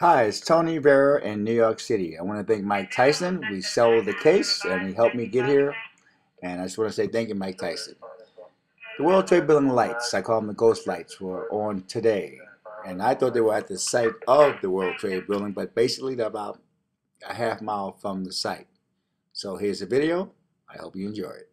Hi, it's Tony Vera in New York City. I want to thank Mike Tyson. We sold the case and he helped me get here. And I just want to say thank you, Mike Tyson. The World Trade Building lights, I call them the ghost lights, were on today. And I thought they were at the site of the World Trade Building, but basically they're about a half mile from the site. So here's the video. I hope you enjoy it.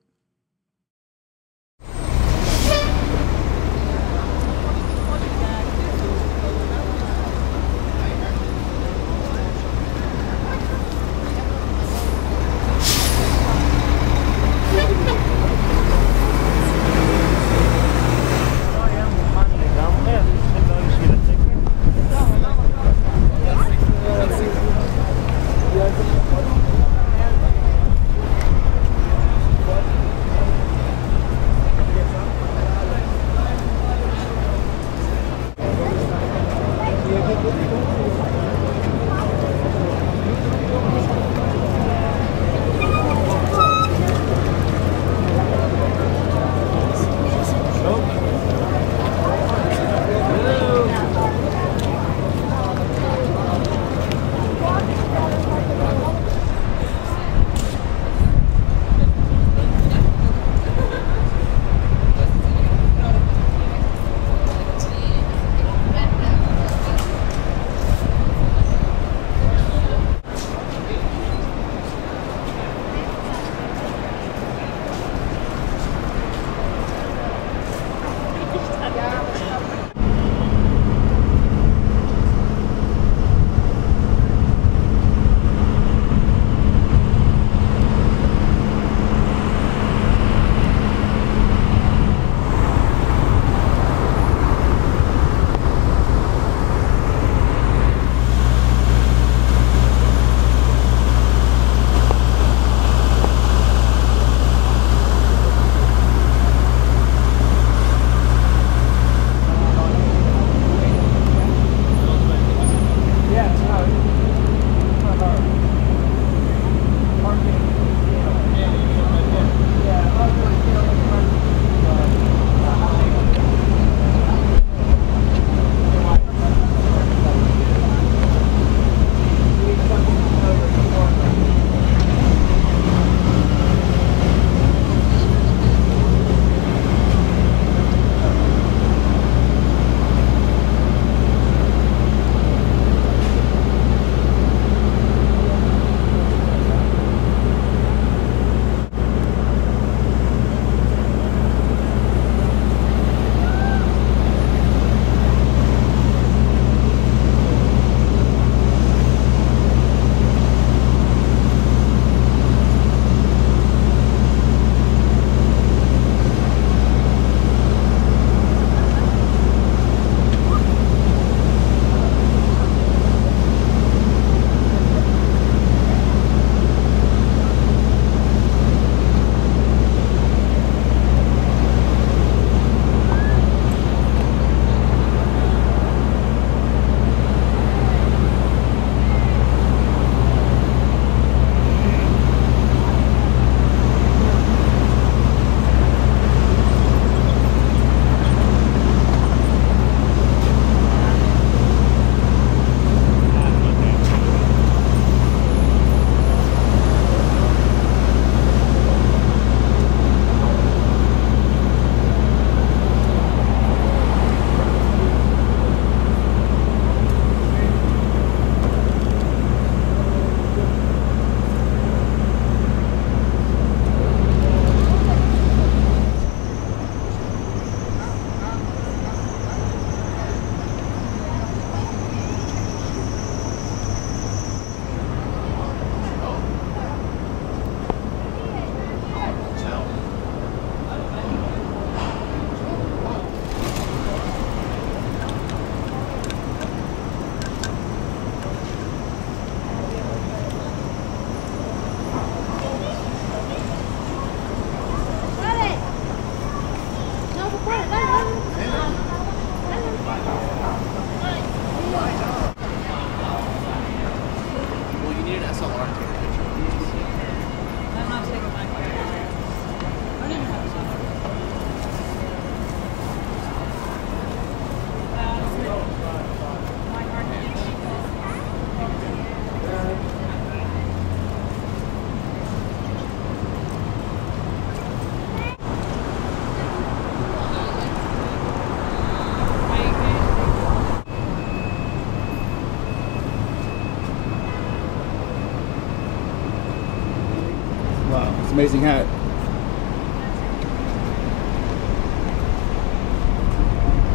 It's an amazing hat.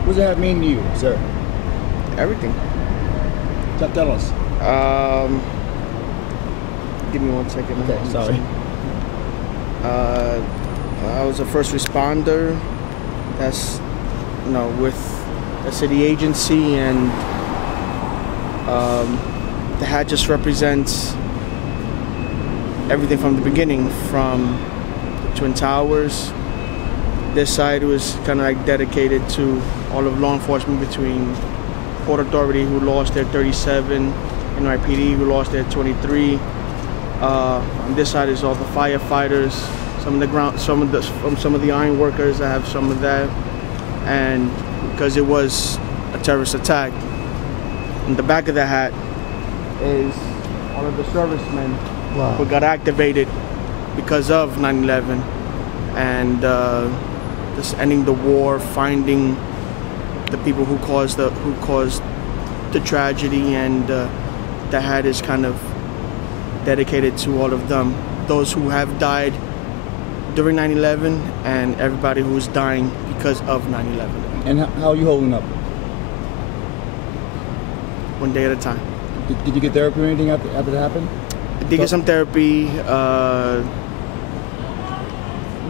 What does that mean to you, sir? Everything. Tell us. Give me 1 second. Okay, sorry. I was a first responder. That's, with a city agency, and the hat just represents everything from the beginning, from the Twin Towers. This side was kind of like dedicated to all of law enforcement, between Port Authority, who lost their 37, NYPD, who lost their 23. On this side is all the firefighters, some of the iron workers. I have some of that, and because it was a terrorist attack, in the back of the hat is all of the servicemen who got activated because of 9/11, and just ending the war, finding the people who caused the tragedy, and the hat is kind of dedicated to all of them, those who have died during 9/11 and everybody who's dying because of 9/11. And how are you holding up? One day at a time. Did you get therapy or anything after it happened? I did get some therapy,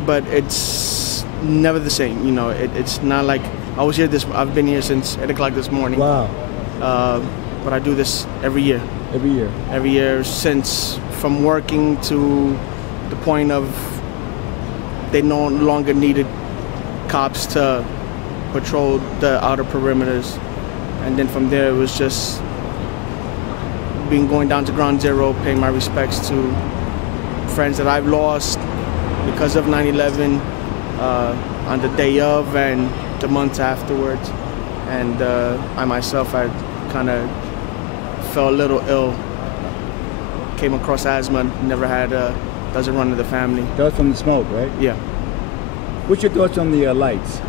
but it's never the same. It's not like I've been here since 8 o'clock this morning. Wow. But I do this every year. Every year? Every year, since from working to the point of they no longer needed cops to patrol the outer perimeters. And then from there, it was just going down to ground zero, paying my respects to friends that I've lost because of 9/11, on the day of and the months afterwards. And I myself, I kind of fell a little ill, came across asthma, never had, doesn't run in the family. That was from the smoke, right? Yeah. What's your thoughts on the lights?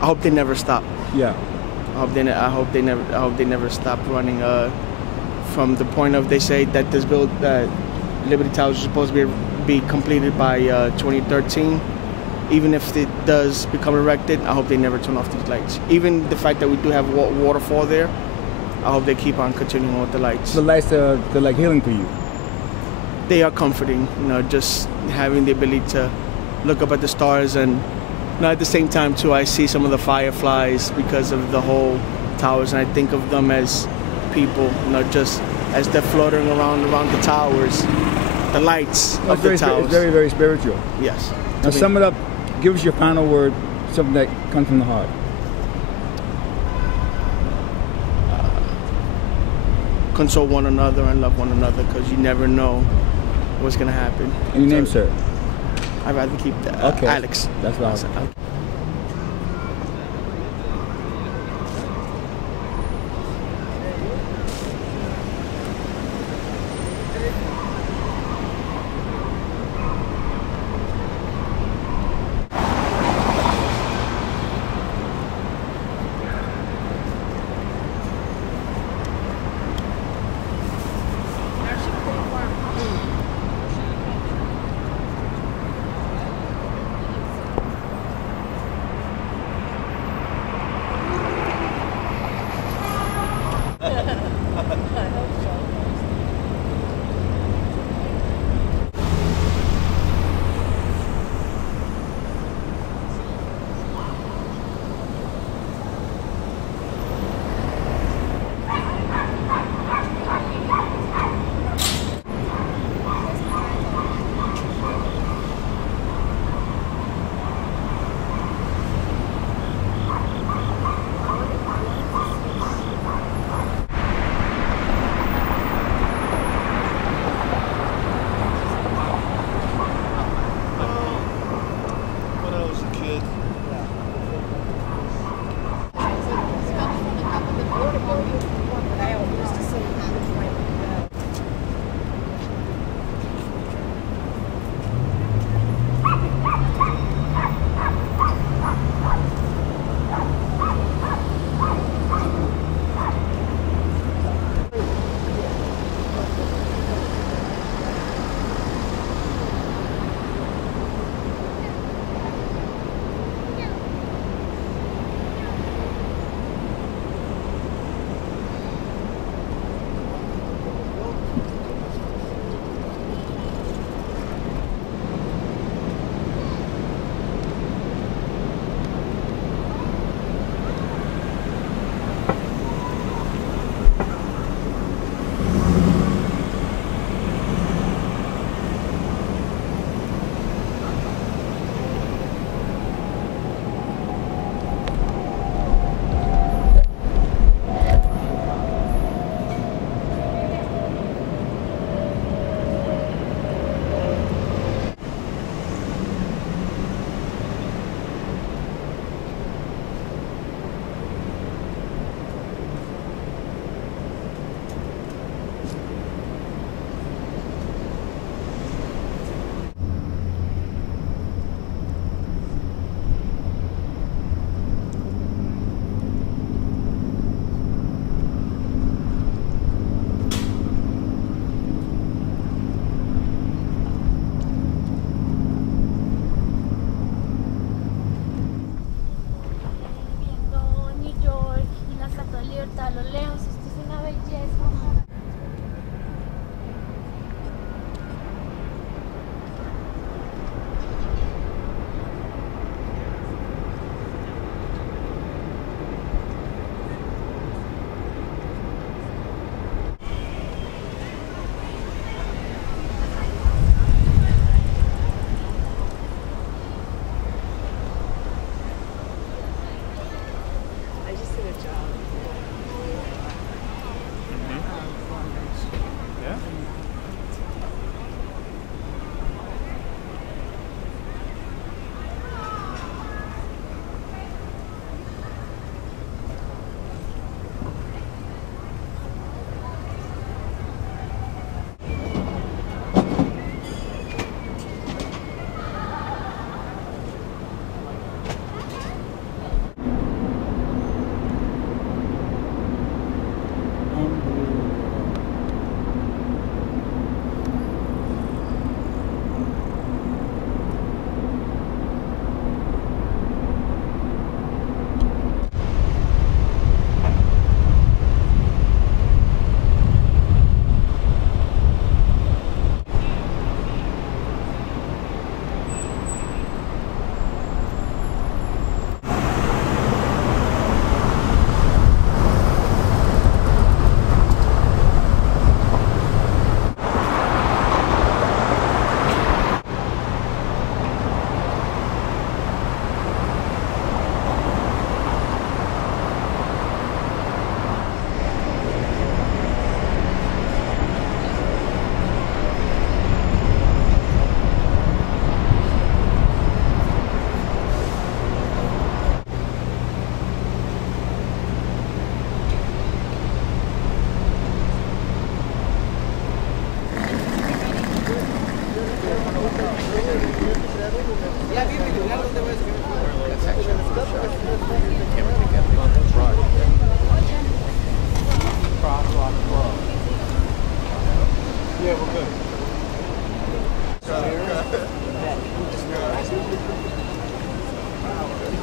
I hope they never stop. Yeah. I hope they never stop running. From the point of, they say that that Liberty Towers is supposed to be completed by 2013. Even if it does become erected, I hope they never turn off these lights. Even the fact that we do have waterfall there, I hope they keep on continuing with the lights. The lights are, they're like healing for you. They are comforting, just having the ability to look up at the stars, and at the same time too, I see some of the fireflies because of the whole towers, and I think of them as people, just as they're floating around the towers, the lights of the towers. It's very, very spiritual. Yes. Now sum it up, give us your final word, something that comes from the heart. Console one another and love one another, because you never know what's going to happen. And your name, sir? I'd rather keep that. Okay. Alex. That's what I was saying.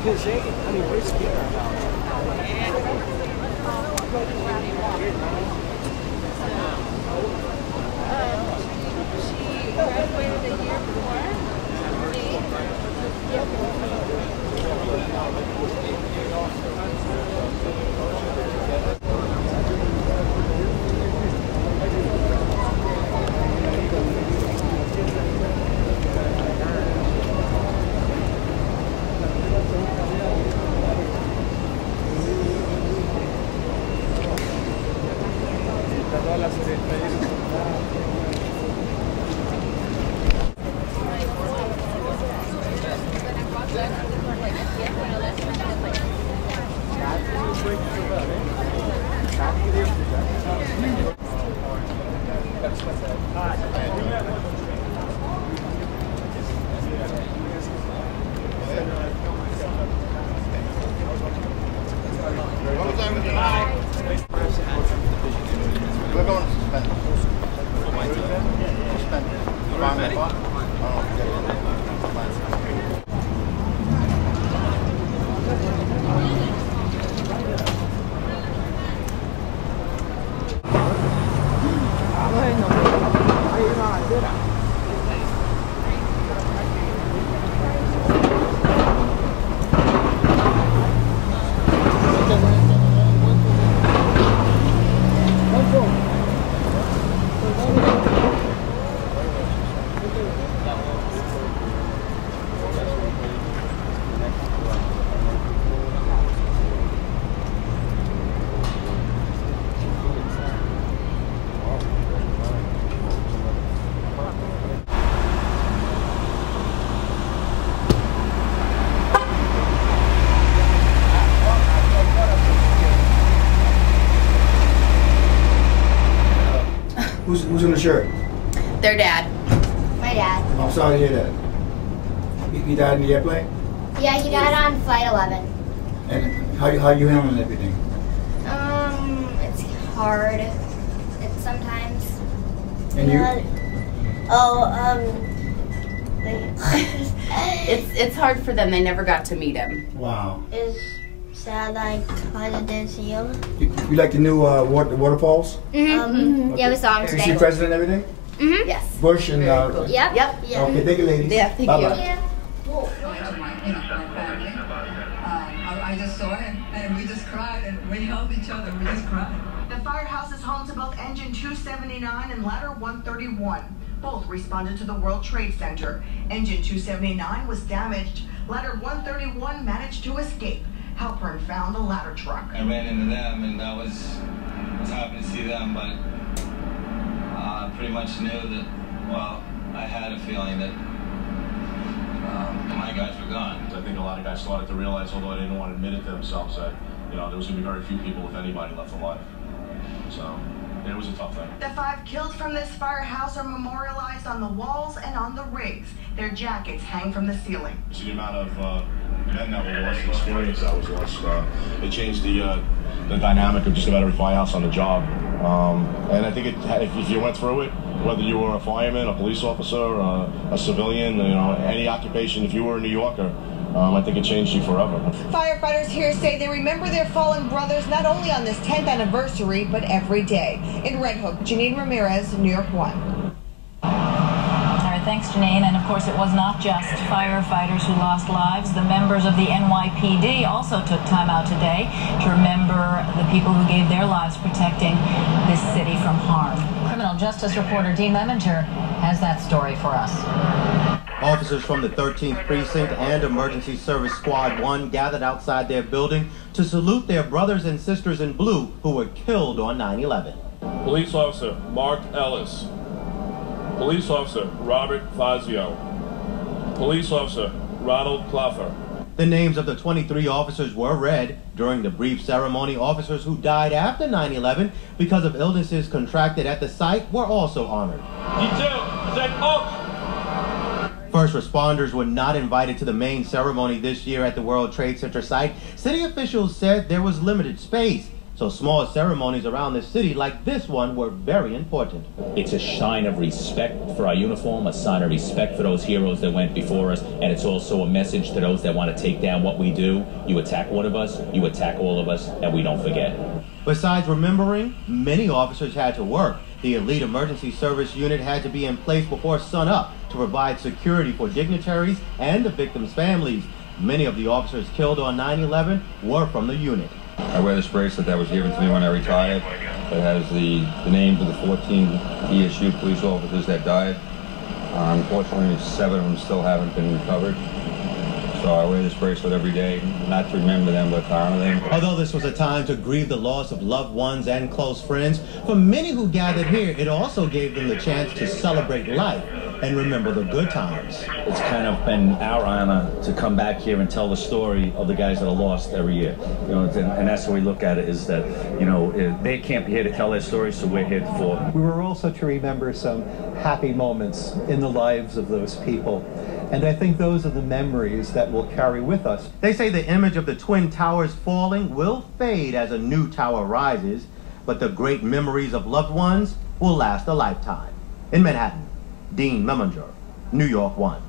Because they, I mean, we're scared about it. She graduated the year before. We're going to suspend. Who's in the shirt? Their dad. My dad. I'm sorry to hear that. He died in the airplane? Yeah, he died on flight 11. And how you handling everything? It's hard. It's sometimes. And you? It's hard for them. They never got to meet him. Wow. It's sad I kind of didn't see him. You like the new waterfalls? Mm-hmm. Yeah, we saw him Did you today. see President and everything? Mm-hmm. Yes. Bush and Very cool. Yep. Yep. Yeah. Okay, thank you, ladies. Yeah, thank Bye-bye. you. Yeah. I just saw him and we just cried and we held each other. We just cried. The firehouse is home to both Engine 279 and Ladder 131. Both responded to the World Trade Center. Engine 279 was damaged. Ladder 131 managed to escape. Halpern found the ladder truck. I ran into them and I was happy to see them, but pretty much knew that, well, I had a feeling that my guys were gone. I think a lot of guys started to realize, although they didn't want to admit it to themselves, that there was going to be very few people, if anybody, left alive. So it was a tough thing. The 5 killed from this firehouse are memorialized on the walls and on the rigs. Their jackets hang from the ceiling. So the amount of men that were lost, the experience that was lost, it changed the the dynamic of just about every firehouse on the job. And I think if you went through it, whether you were a fireman, a police officer, a civilian, you know, any occupation, if you were a New Yorker, I think it changed you forever. Firefighters here say they remember their fallen brothers not only on this 10th anniversary, but every day. In Red Hook, Janine Ramirez, New York 1. Thanks, Janine. And of course, it was not just firefighters who lost lives. The members of the NYPD also took time out today to remember the people who gave their lives protecting this city from harm. Criminal justice reporter Dean Lementer has that story for us. Officers from the 13th Precinct and Emergency Service Squad 1 gathered outside their building to salute their brothers and sisters in blue who were killed on 9/11. Police Officer Mark Ellis. Police Officer Robert Fazio. Police Officer Ronald Cloffer. The names of the 23 officers were read. During the brief ceremony, officers who died after 9/11 because of illnesses contracted at the site were also honored. First responders were not invited to the main ceremony this year at the World Trade Center site. City officials said there was limited space, so small ceremonies around the city like this one were very important. It's a sign of respect for our uniform, a sign of respect for those heroes that went before us, and it's also a message to those that want to take down what we do. You attack one of us, you attack all of us, and we don't forget. Besides remembering, many officers had to work. The elite emergency service unit had to be in place before sunup to provide security for dignitaries and the victims' families. Many of the officers killed on 9/11 were from the unit. I wear this bracelet that was given to me when I retired. It has the names of the 14 ESU police officers that died. Unfortunately, 7 of them still haven't been recovered. So I wear this bracelet every day, not to remember them, but to honor them. Although this was a time to grieve the loss of loved ones and close friends, for many who gathered here, it also gave them the chance to celebrate life and remember the good times. It's kind of been our honor to come back here and tell the story of the guys that are lost every year. You know, and that's how we look at it, is that, you know, they can't be here to tell their story, so we're here for them. We were also to remember some happy moments in the lives of those people. And I think those are the memories that we'll carry with us. They say the image of the Twin Towers falling will fade as a new tower rises, but the great memories of loved ones will last a lifetime. In Manhattan, Dean Lementer, New York 1.